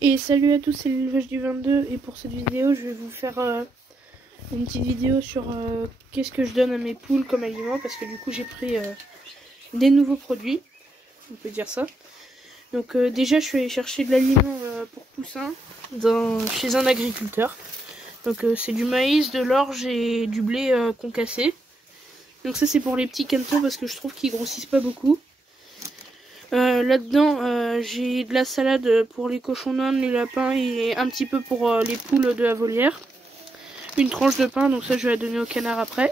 Et salut à tous, c'est l'élevage du 22 et pour cette vidéo je vais vous faire une petite vidéo sur qu'est-ce que je donne à mes poules comme aliment, parce que du coup j'ai pris des nouveaux produits, on peut dire ça. Donc déjà je suis allée chercher de l'aliment pour poussins chez un agriculteur. Donc c'est du maïs, de l'orge et du blé concassé. Donc ça c'est pour les petits canetons parce que je trouve qu'ils grossissent pas beaucoup. Là-dedans, j'ai de la salade pour les cochons d'Inde, les lapins et un petit peu pour les poules de la volière. Une tranche de pain, donc ça je vais la donner au canard après.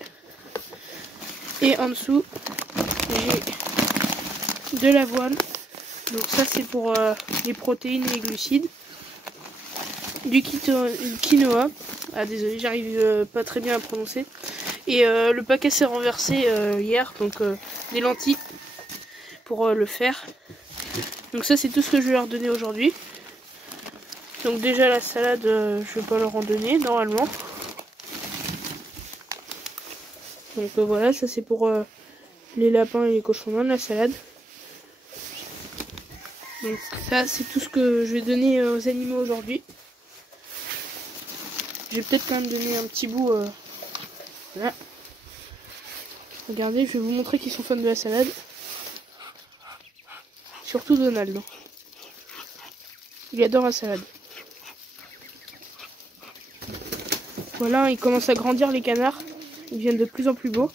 Et en dessous, j'ai de l'avoine. Donc ça c'est pour les protéines et les glucides. Du quinoa. Ah désolé, j'arrive pas très bien à prononcer. Et le paquet s'est renversé hier, donc des lentilles pour le faire. Donc ça c'est tout ce que je vais leur donner aujourd'hui. Donc déjà la salade, je vais pas leur en donner normalement. Donc voilà, ça c'est pour les lapins et les cochons d'Inde, la salade. Donc ça c'est tout ce que je vais donner aux animaux aujourd'hui. Je vais peut-être quand même donner un petit bout. Voilà. Regardez, je vais vous montrer qu'ils sont fans de la salade. Surtout Donald. Il adore la salade. Voilà, ils commencent à grandir les canards. Ils deviennent de plus en plus beaux.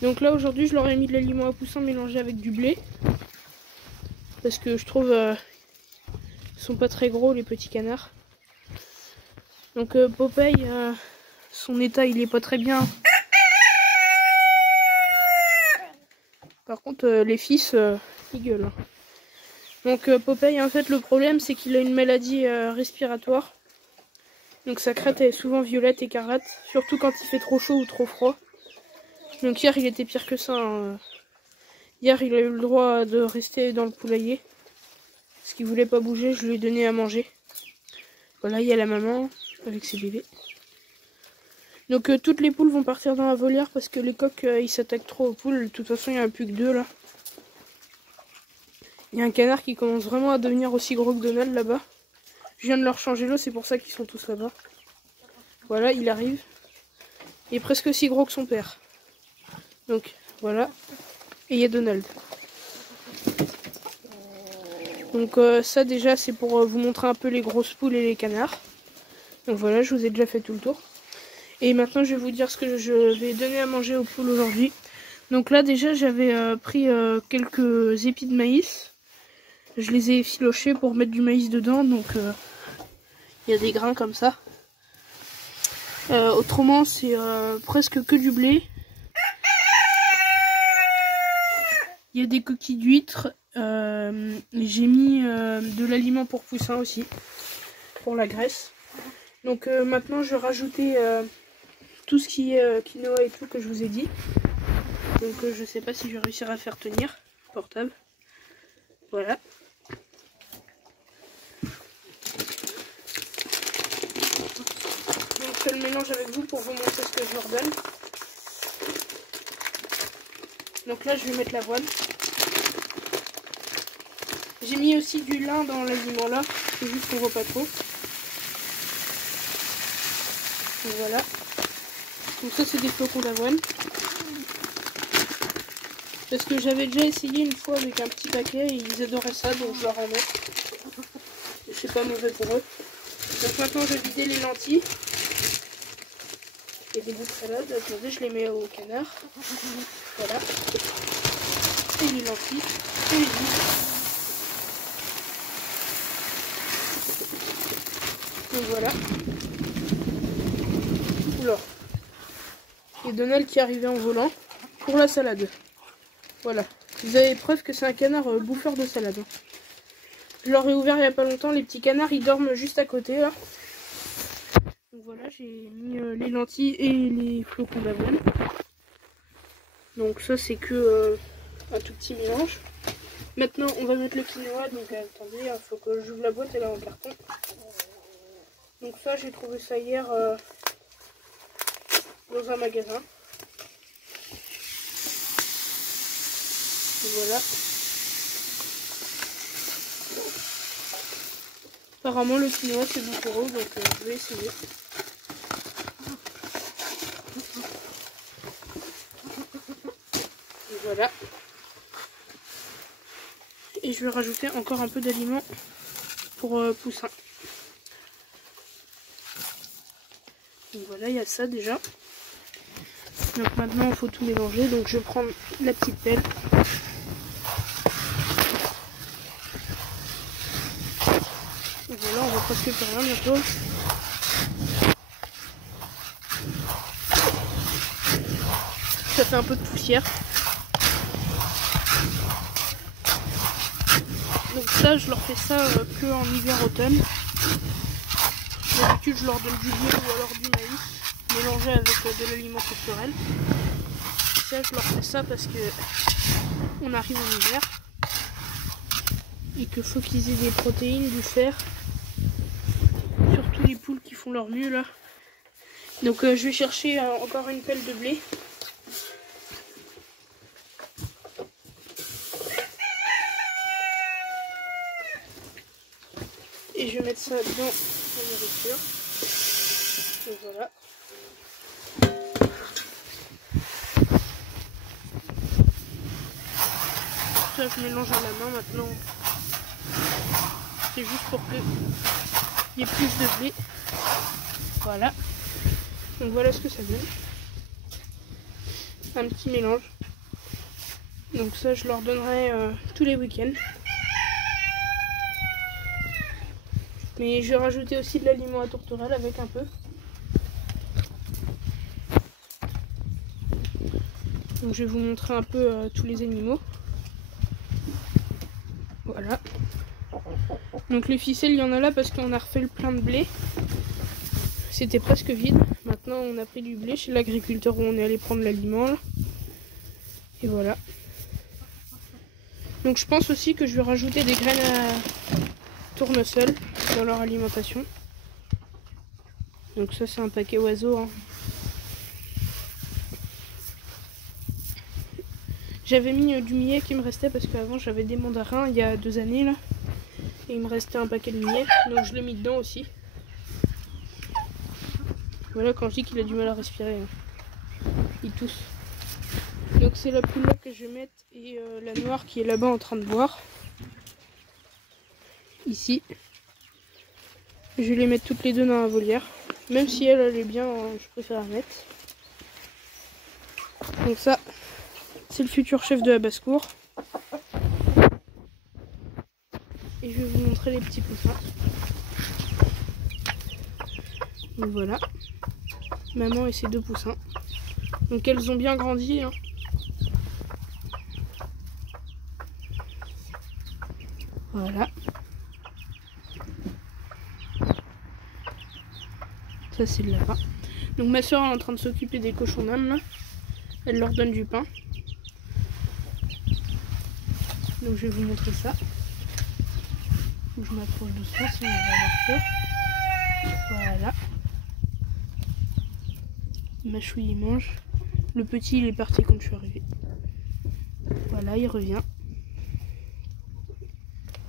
Donc là aujourd'hui je leur ai mis de l'aliment à poussins mélangé avec du blé. Parce que je trouve ils sont pas très gros les petits canards. Donc Popeye, son état il est pas très bien. Par contre les fils ils gueulent. Donc Popeye en fait le problème c'est qu'il a une maladie respiratoire. Donc sa crête est souvent violette, écarlate, surtout quand il fait trop chaud ou trop froid. Donc hier il était pire que ça. Hein. Hier il a eu le droit de rester dans le poulailler. Parce qu'il voulait pas bouger, je lui ai donné à manger. Voilà, il y a la maman avec ses bébés. Donc toutes les poules vont partir dans la volière parce que les coqs ils s'attaquent trop aux poules. De toute façon il n'y en a plus que deux là. Il y a un canard qui commence vraiment à devenir aussi gros que Donald là-bas. Je viens de leur changer l'eau, c'est pour ça qu'ils sont tous là-bas. Voilà, il arrive. Il est presque aussi gros que son père. Donc voilà. Et il y a Donald. Donc ça déjà c'est pour vous montrer un peu les grosses poules et les canards. Donc voilà, je vous ai déjà fait tout le tour. Et maintenant je vais vous dire ce que je vais donner à manger aux poules aujourd'hui. Donc là déjà j'avais pris quelques épis de maïs. Je les ai effilochés pour mettre du maïs dedans. Donc il y a des grains comme ça. Autrement c'est presque que du blé. Il y a des coquilles d'huîtres. J'ai mis de l'aliment pour poussins aussi. Pour la graisse. Donc maintenant je vais rajouter tout ce qui est quinoa et tout que je vous ai dit. Donc je sais pas si je vais réussir à faire tenir portable. Voilà. Donc je fais le mélange avec vous pour vous montrer ce que je leur donne. Donc là je vais mettre l'avoine. J'ai mis aussi du lin dans l'aliment là. C'est juste qu'on voit pas trop. Donc voilà. Donc ça c'est des flocons d'avoine. Parce que j'avais déjà essayé une fois avec un petit paquet et ils adoraient ça, donc je leur en mets. Et c'est pas mauvais pour eux. Donc maintenant je vais vider les lentilles. Et des bouts de salade. Attendez, je les mets au canard. Voilà. Et les lentilles. Et les vide. Donc voilà. Oula. Il y a Donald qui est arrivé en volant pour la salade. Voilà. Vous avez preuve que c'est un canard bouffeur de salade. Je leur ai ouvert il n'y a pas longtemps. Les petits canards, ils dorment juste à côté là. Donc voilà, j'ai mis les lentilles et les flocons d'avoine. Donc ça, c'est que un tout petit mélange. Maintenant, on va mettre le quinoa. Donc attendez, il faut que j'ouvre la boîte, elle est en carton. Donc ça, j'ai trouvé ça hier dans un magasin. Et voilà. Apparemment le quinoa c'est bon pour eux, donc je vais essayer. Et voilà. Et je vais rajouter encore un peu d'aliments pour poussins. Donc voilà, il y a ça déjà. Donc maintenant il faut tout mélanger, donc je vais prendre la petite pelle. Et voilà, on va presque faire rien bientôt. Ça fait un peu de poussière. Donc ça, je leur fais ça que en hiver-automne. D'habitude, je leur donne du blé ou alors du maïs mélangé avec de l'aliment culturel. Ça, je leur fais ça parce que on arrive en hiver et qu'il faut qu'ils aient des protéines, du fer, surtout les poules qui font leur mieux là. Donc je vais chercher encore une pelle de blé. Et je vais mettre ça dans la nourriture. Donc voilà. Ça je mélange à la main maintenant. C'est juste pour qu'il y ait plus de blé. Voilà. Donc voilà ce que ça donne. Un petit mélange. Donc ça je leur donnerai tous les week-ends. Mais je vais rajouter aussi de l'aliment à tourterelle avec un peu. Donc je vais vous montrer un peu tous les animaux. Voilà. Donc les ficelles, il y en a là parce qu'on a refait le plein de blé. C'était presque vide. Maintenant on a pris du blé chez l'agriculteur où on est allé prendre l'aliment. Et voilà. Donc je pense aussi que je vais rajouter des graines à tournesol dans leur alimentation. Donc ça c'est un paquet oiseau. Hein. J'avais mis du millet qui me restait parce qu'avant j'avais des mandarins il y a 2 années là. Et il me restait un paquet de millet. Donc je l'ai mis dedans aussi. Voilà quand je dis qu'il a du mal à respirer. Hein. Il tousse. Donc c'est la poule là que je vais mettre et la noire qui est là-bas en train de boire. Ici. Je vais les mettre toutes les deux dans la volière. Même si elle est bien, je préfère la mettre. Donc ça, c'est le futur chef de la basse-cour. Et je vais vous montrer les petits poussins. Donc voilà. Maman et ses 2 poussins. Donc elles ont bien grandi. Hein. Voilà. Ça c'est le lapin. Donc ma soeur est en train de s'occuper des cochons d'âme. Elle leur donne du pain. Donc je vais vous montrer ça. Faut que je m'approche doucement sinon on va avoir peur. Voilà. Machouille il mange. Le petit il est parti quand je suis arrivée. Voilà, il revient.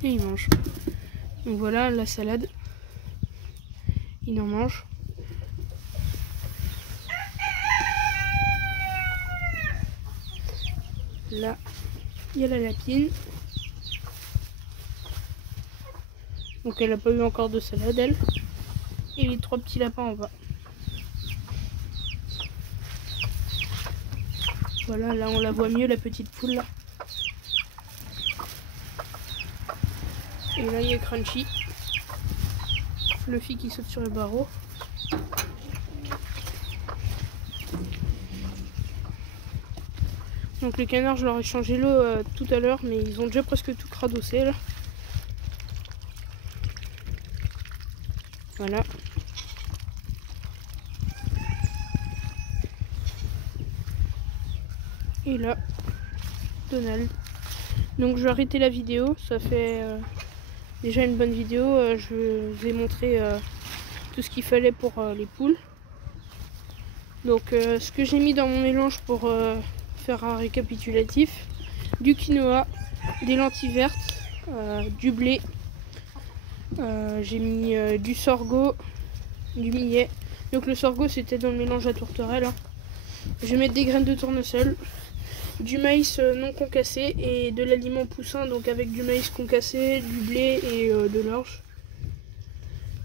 Et il mange. Donc voilà la salade. Il en mange. Là, il y a la lapine. Donc elle n'a pas eu encore de salade elle. Et les 3 petits lapins en bas. Voilà, là on la voit mieux la petite poule là. Et là il y a Crunchy. Fluffy qui saute sur le barreau. Donc les canards je leur ai changé l'eau tout à l'heure mais ils ont déjà presque tout cradossé là. Voilà. Et là, Donald. Donc je vais arrêter la vidéo, ça fait déjà une bonne vidéo. Je vous ai montré tout ce qu'il fallait pour les poules. Donc ce que j'ai mis dans mon mélange pour faire un récapitulatif: du quinoa, des lentilles vertes, du blé, J'ai mis du sorgho, du millet. Donc le sorgho c'était dans le mélange à tourterelle. Hein. Je vais mettre des graines de tournesol, du maïs non concassé et de l'aliment poussin, donc avec du maïs concassé, du blé et de l'orge.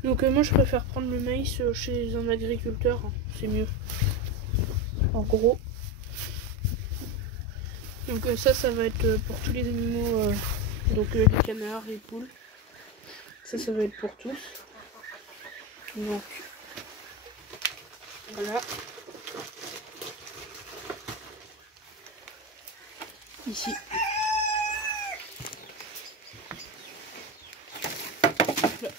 Donc moi je préfère prendre le maïs chez un agriculteur, hein. C'est mieux. En gros. Donc ça va être pour tous les animaux, donc les canards, les poules. Ça va être pour tous. Donc voilà. Ici. Là,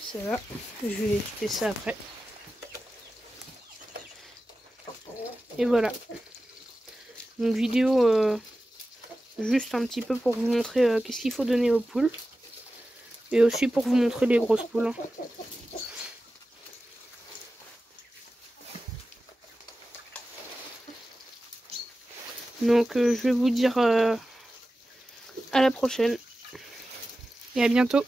ça va. Je vais jeter ça après. Et voilà. Une vidéo juste un petit peu pour vous montrer qu'est-ce qu'il faut donner aux poules. Et aussi pour vous montrer les grosses poules. Hein. Donc je vais vous dire à la prochaine. Et à bientôt.